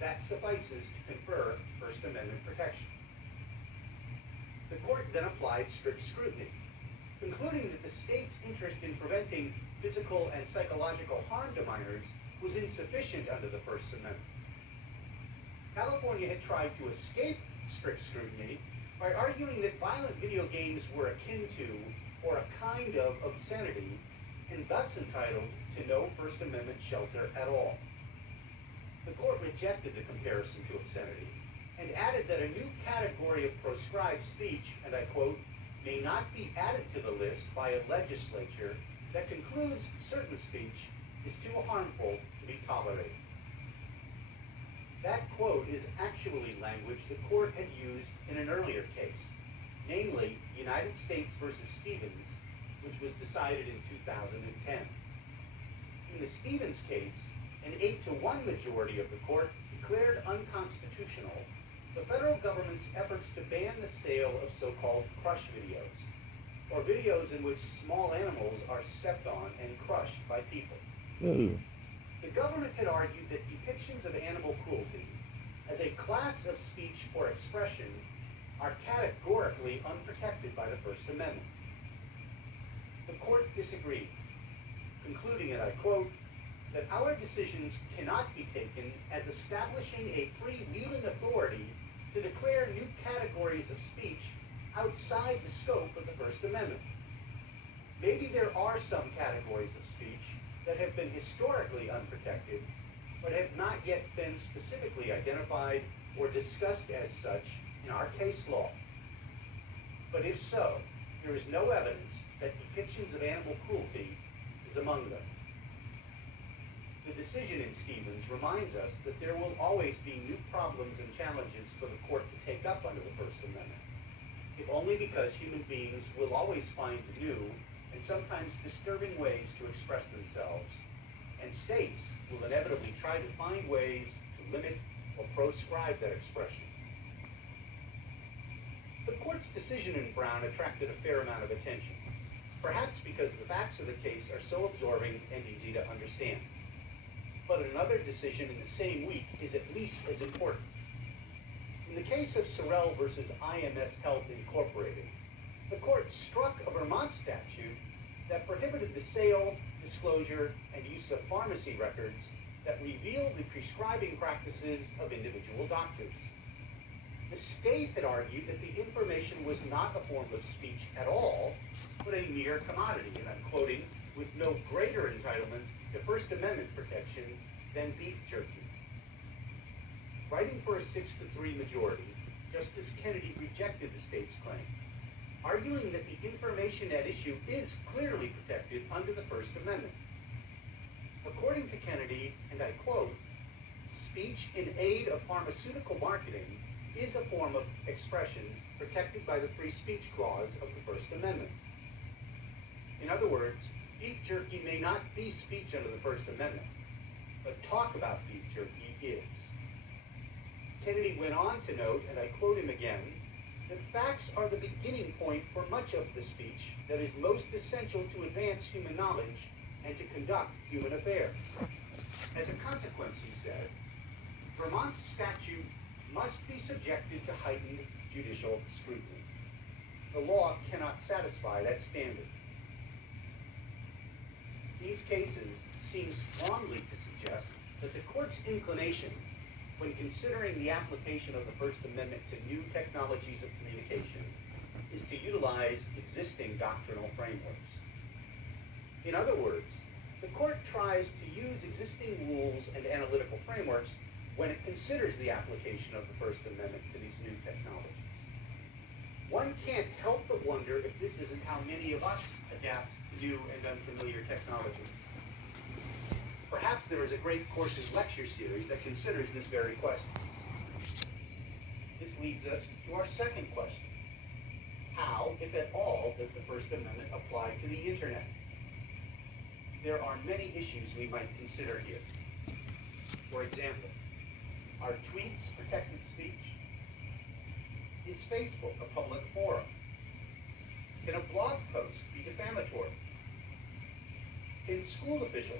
That suffices to confer First Amendment protection. The court then applied strict scrutiny, concluding that the state's interest in preventing physical and psychological harm to minors was insufficient under the First Amendment. California had tried to escape strict scrutiny by arguing that violent video games were akin to, or a kind of, obscenity, and thus entitled to no First Amendment shelter at all. The court rejected the comparison to obscenity and added that a new category of proscribed speech, and I quote, may not be added to the list by a legislature that concludes certain speech is too harmful to be tolerated. That quote is actually language the court had used in an earlier case, namely United States versus Stevens, which was decided in 2010. In the Stevens case, an 8-1 majority of the court declared unconstitutional the federal government's efforts to ban the sale of so-called crush videos, or videos in which small animals are stepped on and crushed by people. Ooh. The government had argued that depictions of animal cruelty as a class of speech or expression are categorically unprotected by the First Amendment. The court disagreed, concluding, and I quote, that our decisions cannot be taken as establishing a freewheeling authority to declare new categories of speech outside the scope of the First Amendment. Maybe there are some categories of speech that have been historically unprotected, but have not yet been specifically identified or discussed as such in our case law. But if so, there is no evidence that depictions of animal cruelty is among them. The decision in Stevens reminds us that there will always be new problems and challenges for the court to take up under the First Amendment, if only because human beings will always find new and sometimes disturbing ways to express themselves, and states will inevitably try to find ways to limit or proscribe that expression. The court's decision in Brown attracted a fair amount of attention, perhaps because the facts of the case are so absorbing and easy to understand. But another decision in the same week is at least as important. In the case of Sorrell versus IMS Health Incorporated, the court struck a Vermont statute that prohibited the sale, disclosure, and use of pharmacy records that revealed the prescribing practices of individual doctors. The state had argued that the information was not a form of speech at all, but a mere commodity, and I'm quoting, with no greater entitlement to First Amendment protection than beef jerky. Writing for a 6-3 majority, Justice Kennedy rejected the state's claim, arguing that the information at issue is clearly protected under the First Amendment. According to Kennedy, and I quote, speech in aid of pharmaceutical marketing is a form of expression protected by the Free Speech Clause of the First Amendment. In other words, beef jerky may not be speech under the First Amendment, but talk about beef jerky is. Kennedy went on to note, and I quote him again, that facts are the beginning point for much of the speech that is most essential to advance human knowledge and to conduct human affairs. As a consequence, he said, Vermont's statute must be subjected to heightened judicial scrutiny. The law cannot satisfy that standard. These cases seem strongly to suggest that the court's inclination when considering the application of the First Amendment to new technologies of communication is to utilize existing doctrinal frameworks. In other words, the court tries to use existing rules and analytical frameworks when it considers the application of the First Amendment to these new technologies. One can't help but wonder if this isn't how many of us adapt to new and unfamiliar technology. Perhaps there is a great courses lecture series that considers this very question. This leads us to our second question. How, if at all, does the First Amendment apply to the Internet? There are many issues we might consider here. For example, are tweets protected speech? Is Facebook a public forum? Can a blog post be defamatory? Can school officials